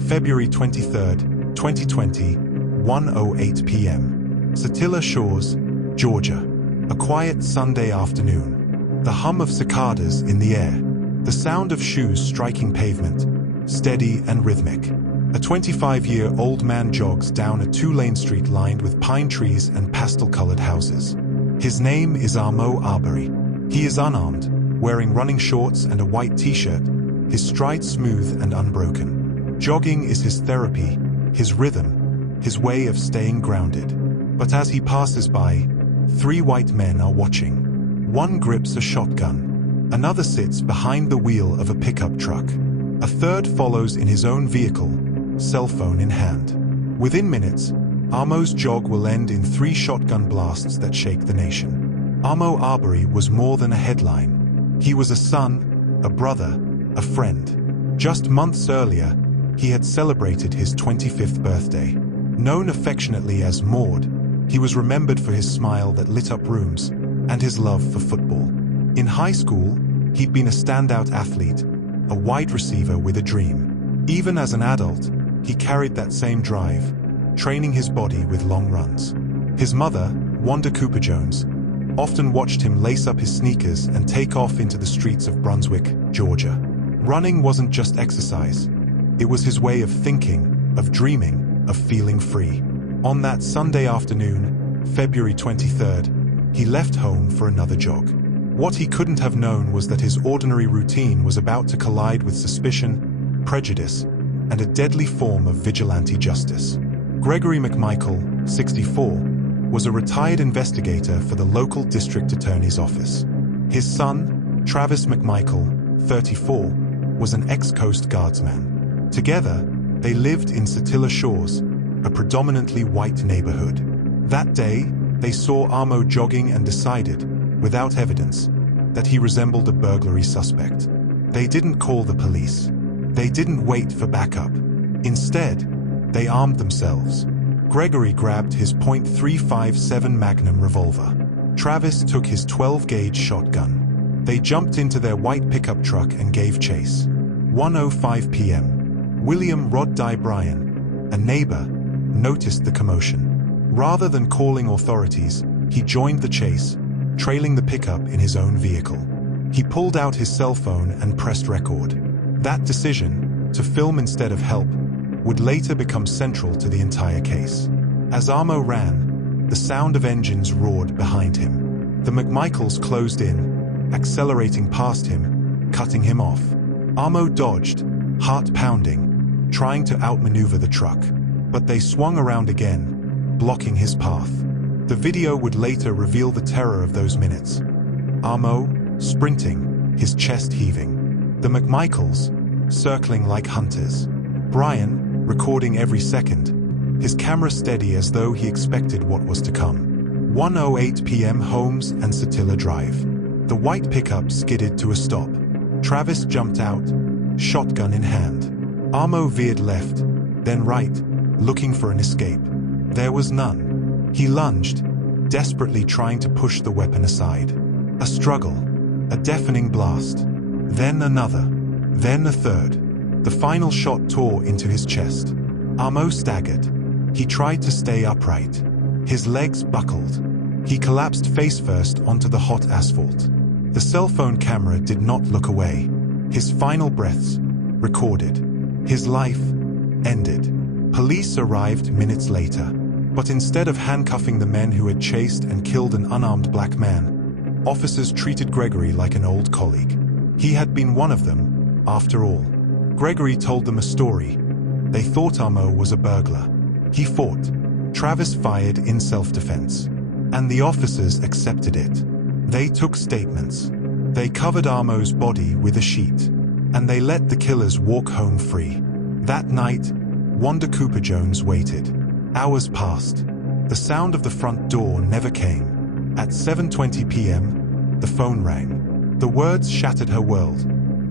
February 23, 2020, 1:08 p.m. Satilla Shores, Georgia. A quiet Sunday afternoon. The hum of cicadas in the air. The sound of shoes striking pavement, steady and rhythmic. A 25-year-old man jogs down a two-lane street lined with pine trees and pastel-colored houses. His name is Ahmaud Arbery. He is unarmed, wearing running shorts and a white t-shirt, his stride smooth and unbroken. Jogging is his therapy, his rhythm, his way of staying grounded. But as he passes by, three white men are watching. One grips a shotgun. Another sits behind the wheel of a pickup truck. A third follows in his own vehicle, cell phone in hand. Within minutes, Ahmaud's jog will end in 3 shotgun blasts that shake the nation. Ahmaud Arbery was more than a headline. He was a son, a brother, a friend. Just months earlier, he had celebrated his 25th birthday. Known affectionately as Maud, he was remembered for his smile that lit up rooms and his love for football. In high school, he'd been a standout athlete, a wide receiver with a dream. Even as an adult, he carried that same drive, training his body with long runs. His mother, Wanda Cooper-Jones, often watched him lace up his sneakers and take off into the streets of Brunswick, Georgia. Running wasn't just exercise. It was his way of thinking, of dreaming, of feeling free. On that Sunday afternoon, February 23rd, he left home for another jog. What he couldn't have known was that his ordinary routine was about to collide with suspicion, prejudice, and a deadly form of vigilante justice. Gregory McMichael, 64, was a retired investigator for the local district attorney's office. His son, Travis McMichael, 34, was an ex-Coast Guardsman. Together, they lived in Satilla Shores, a predominantly white neighborhood. That day, they saw Ahmaud jogging and decided, without evidence, that he resembled a burglary suspect. They didn't call the police. They didn't wait for backup. Instead, they armed themselves. Gregory grabbed his .357 Magnum revolver. Travis took his 12-gauge shotgun. They jumped into their white pickup truck and gave chase. 1:05 p.m. William Roddy Bryan, a neighbor, noticed the commotion. Rather than calling authorities, he joined the chase, trailing the pickup in his own vehicle. He pulled out his cell phone and pressed record. That decision, to film instead of help, would later become central to the entire case. As Ahmaud ran, the sound of engines roared behind him. The McMichaels closed in, accelerating past him, cutting him off. Ahmaud dodged, heart pounding, trying to outmaneuver the truck. But they swung around again, blocking his path. The video would later reveal the terror of those minutes. Ahmaud, sprinting, his chest heaving. The McMichaels, circling like hunters. Bryan, recording every second, his camera steady as though he expected what was to come. 1:08 p.m. Holmes and Satilla Drive. The white pickup skidded to a stop. Travis jumped out, shotgun in hand. Ahmaud veered left, then right, looking for an escape. There was none. He lunged, desperately trying to push the weapon aside. A struggle, a deafening blast. Then another, then a third. The final shot tore into his chest. Ahmaud staggered. He tried to stay upright. His legs buckled. He collapsed face first onto the hot asphalt. The cell phone camera did not look away. His final breaths, recorded. His life, ended. Police arrived minutes later. But instead of handcuffing the men who had chased and killed an unarmed black man, officers treated Gregory like an old colleague. He had been one of them, after all. Gregory told them a story. They thought Ahmaud was a burglar. He fought. Travis fired in self-defense. And the officers accepted it. They took statements. They covered Ahmaud's body with a sheet. And they let the killers walk home free. That night, Wanda Cooper-Jones waited. Hours passed. The sound of the front door never came. At 7:20 p.m., the phone rang. The words shattered her world.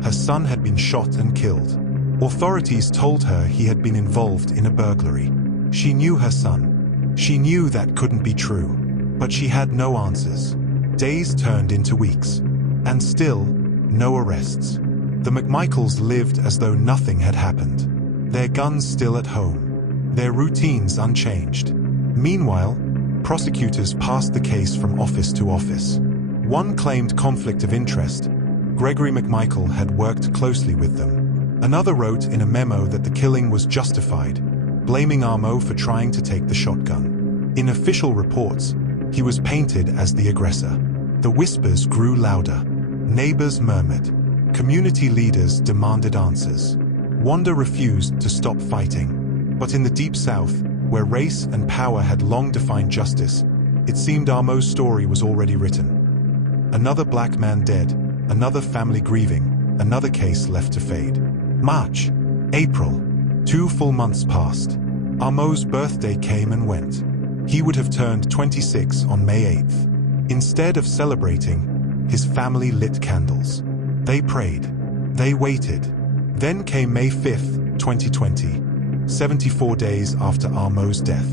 Her son had been shot and killed. Authorities told her he had been involved in a burglary. She knew her son. She knew that couldn't be true. But she had no answers. Days turned into weeks. And still, no arrests. The McMichaels lived as though nothing had happened. their guns still at home, their routines unchanged. Meanwhile, prosecutors passed the case from office to office. One claimed conflict of interest. Gregory McMichael had worked closely with them. Another wrote in a memo that the killing was justified, blaming Ahmaud for trying to take the shotgun. In official reports, he was painted as the aggressor. The whispers grew louder. Neighbors murmured. Community leaders demanded answers. Wanda refused to stop fighting. But in the Deep South, where race and power had long defined justice, it seemed Ahmaud's story was already written. Another black man dead, another family grieving, another case left to fade. March, April. 2 full months passed. Ahmaud's birthday came and went. He would have turned 26 on May 8th. Instead of celebrating, his family lit candles. They prayed. They waited. Then came May 5th, 2020, 74 days after Ahmaud's death.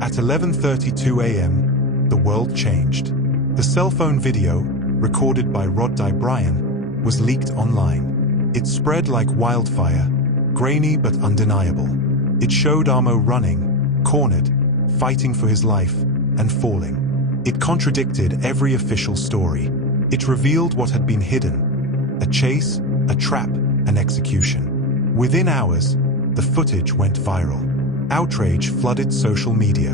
At 11:32 a.m., the world changed. The cell phone video, recorded by Bryan, was leaked online. It spread like wildfire, grainy but undeniable. It showed Ahmaud running, cornered, fighting for his life, and falling. It contradicted every official story. It revealed what had been hidden: a chase, a trap, an execution. Within hours, the footage went viral. Outrage flooded social media.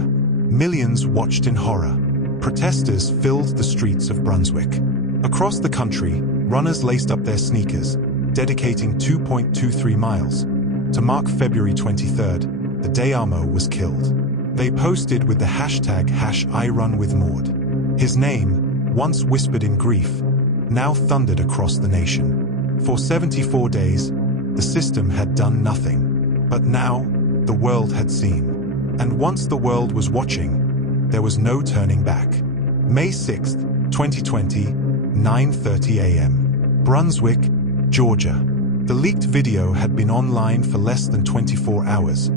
Millions watched in horror. Protesters filled the streets of Brunswick. Across the country, runners laced up their sneakers, dedicating 2.23 miles to mark February 23rd, the day Ahmaud was killed. They posted with the hashtag #IRunWithMaud. His name, once whispered in grief, now thundered across the nation. For 74 days, the system had done nothing. But now, the world had seen. And once the world was watching, there was no turning back. May 6th, 2020, 9:30 a.m. Brunswick, Georgia. The leaked video had been online for less than 24 hours,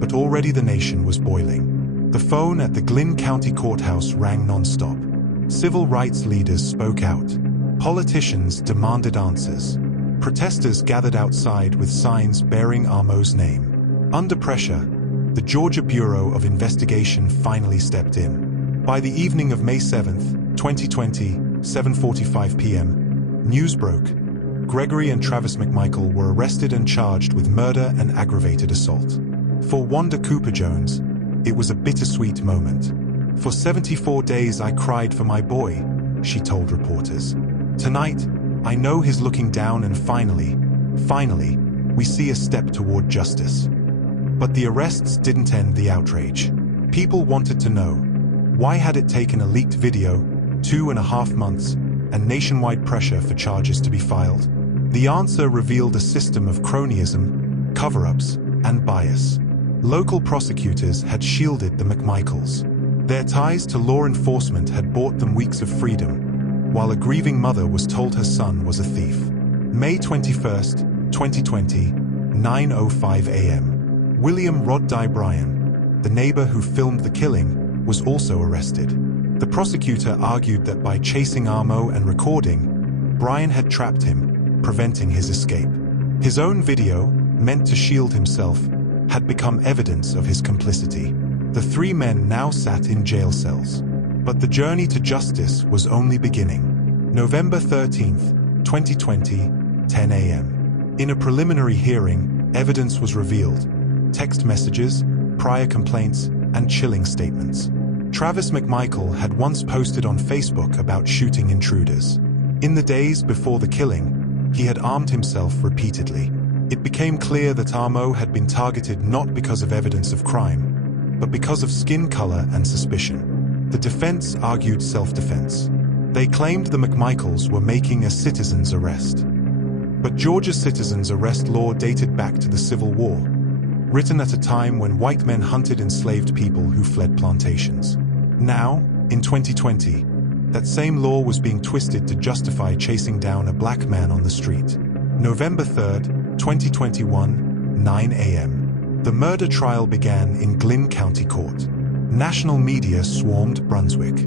but already the nation was boiling. The phone at the Glynn County Courthouse rang non-stop. Civil rights leaders spoke out. Politicians demanded answers. Protesters gathered outside with signs bearing Ahmaud's name. Under pressure, the Georgia Bureau of Investigation finally stepped in. By the evening of May 7th, 2020, 7:45 p.m., news broke. Gregory and Travis McMichael were arrested and charged with murder and aggravated assault. For Wanda Cooper Jones, it was a bittersweet moment. For 74 days I cried for my boy, she told reporters. Tonight, I know he's looking down and finally, we see a step toward justice. But the arrests didn't end the outrage. People wanted to know, why had it taken a leaked video, 2.5 months, and nationwide pressure for charges to be filed? The answer revealed a system of cronyism, cover-ups, and bias. Local prosecutors had shielded the McMichaels. Their ties to law enforcement had bought them weeks of freedom, while a grieving mother was told her son was a thief. May 21st, 2020, 9:05 a.m. William Bryan, the neighbor who filmed the killing, was also arrested. The prosecutor argued that by chasing Ahmaud and recording, Bryan had trapped him, preventing his escape. His own video, meant to shield himself, had become evidence of his complicity. The 3 men now sat in jail cells. But the journey to justice was only beginning. November 13th, 2020, 10 a.m. In a preliminary hearing, evidence was revealed. Text messages, prior complaints, and chilling statements. Travis McMichael had once posted on Facebook about shooting intruders. In the days before the killing, he had armed himself repeatedly. It became clear that Ahmaud had been targeted not because of evidence of crime, but because of skin color and suspicion. The defense argued self-defense. They claimed the McMichaels were making a citizen's arrest. But Georgia's citizen's arrest law dated back to the Civil War, written at a time when white men hunted enslaved people who fled plantations. Now, in 2020, that same law was being twisted to justify chasing down a black man on the street. November 3rd, 2021, 9 a.m. The murder trial began in Glynn County Court. National media swarmed Brunswick.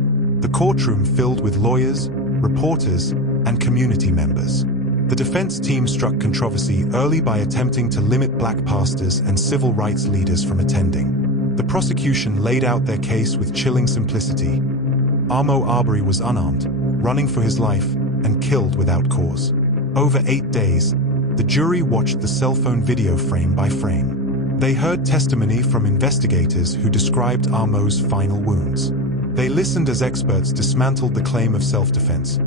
The courtroom filled with lawyers, reporters, and community members. The defense team struck controversy early by attempting to limit black pastors and civil rights leaders from attending. The prosecution laid out their case with chilling simplicity. Ahmaud Arbery was unarmed, running for his life, and killed without cause. Over 8 days, the jury watched the cell phone video frame by frame. They heard testimony from investigators who described Ahmaud's final wounds. They listened as experts dismantled the claim of self-defense,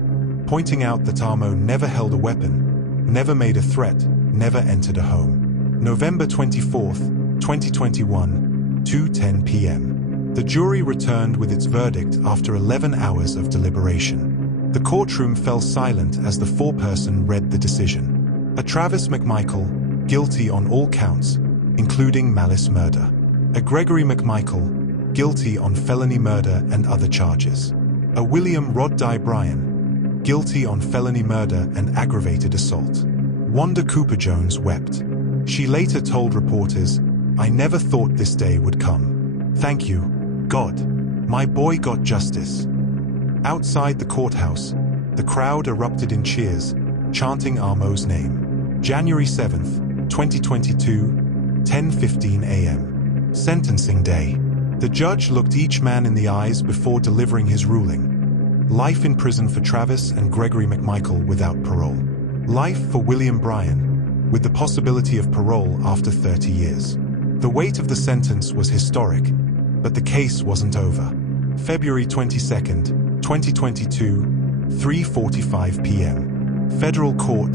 pointing out that Ahmaud never held a weapon, never made a threat, never entered a home. November 24, 2021, 2:10 p.m. The jury returned with its verdict after 11 hours of deliberation. The courtroom fell silent as the foreperson read the decision. A Travis McMichael, guilty on all counts, including malice murder. A Gregory McMichael, guilty on felony murder and other charges. A William Rod Dye Bryan, guilty on felony murder and aggravated assault. Wanda Cooper Jones wept. She later told reporters, "I never thought this day would come. Thank you, God. My boy got justice." Outside the courthouse, the crowd erupted in cheers, chanting Ahmaud's name. January 7, 2022, 10:15 a.m. Sentencing day. The judge looked each man in the eyes before delivering his ruling. Life in prison for Travis and Gregory McMichael without parole. Life for William Bryan, with the possibility of parole after 30 years. The weight of the sentence was historic, but the case wasn't over. February 22, 2022, 3:45 p.m. Federal Court,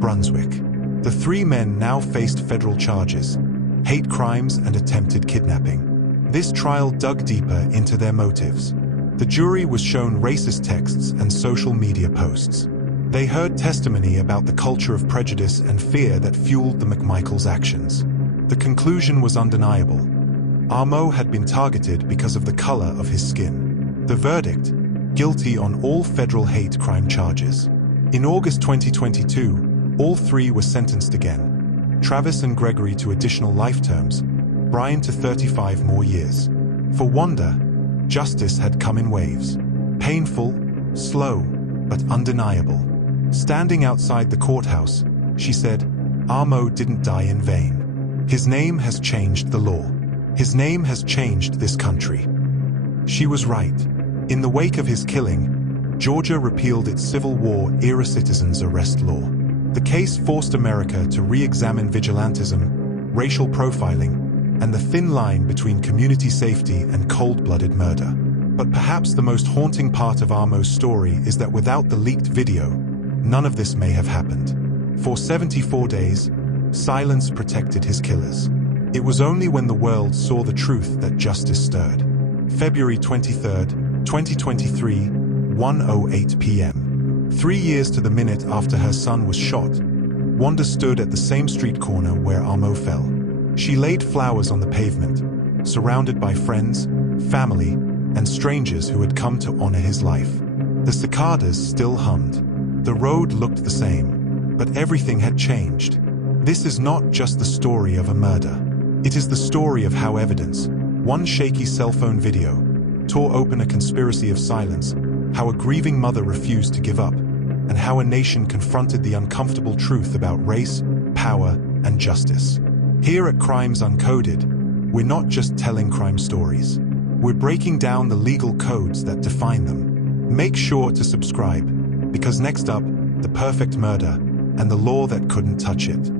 Brunswick. The 3 men now faced federal charges, hate crimes and attempted kidnapping. This trial dug deeper into their motives. The jury was shown racist texts and social media posts. They heard testimony about the culture of prejudice and fear that fueled the McMichaels' actions. The conclusion was undeniable. Ahmaud had been targeted because of the color of his skin. The verdict: guilty on all federal hate crime charges. In August 2022, all 3 were sentenced again. Travis and Gregory to additional life terms, Bryan to 35 more years. For Wanda, justice had come in waves. Painful, slow, but undeniable. Standing outside the courthouse, she said, "Ahmaud didn't die in vain. His name has changed the law. His name has changed this country." She was right. In the wake of his killing, Georgia repealed its Civil War-era citizens' arrest law. The case forced America to re-examine vigilantism, racial profiling, and the thin line between community safety and cold-blooded murder. But perhaps the most haunting part of Ahmaud's story is that without the leaked video, none of this may have happened. For 74 days, silence protected his killers. It was only when the world saw the truth that justice stirred. February 23, 2023, 1:08 p.m. 3 years to the minute after her son was shot, Wanda stood at the same street corner where Ahmaud fell. She laid flowers on the pavement, surrounded by friends, family, and strangers who had come to honor his life. The cicadas still hummed. The road looked the same, but everything had changed. This is not just the story of a murder. It is the story of how evidence, one shaky cell phone video, tore open a conspiracy of silence, how a grieving mother refused to give up, and how a nation confronted the uncomfortable truth about race, power, and justice. Here at Crimes Uncoded, we're not just telling crime stories. We're breaking down the legal codes that define them. Make sure to subscribe, because next up, the perfect murder and the law that couldn't touch it.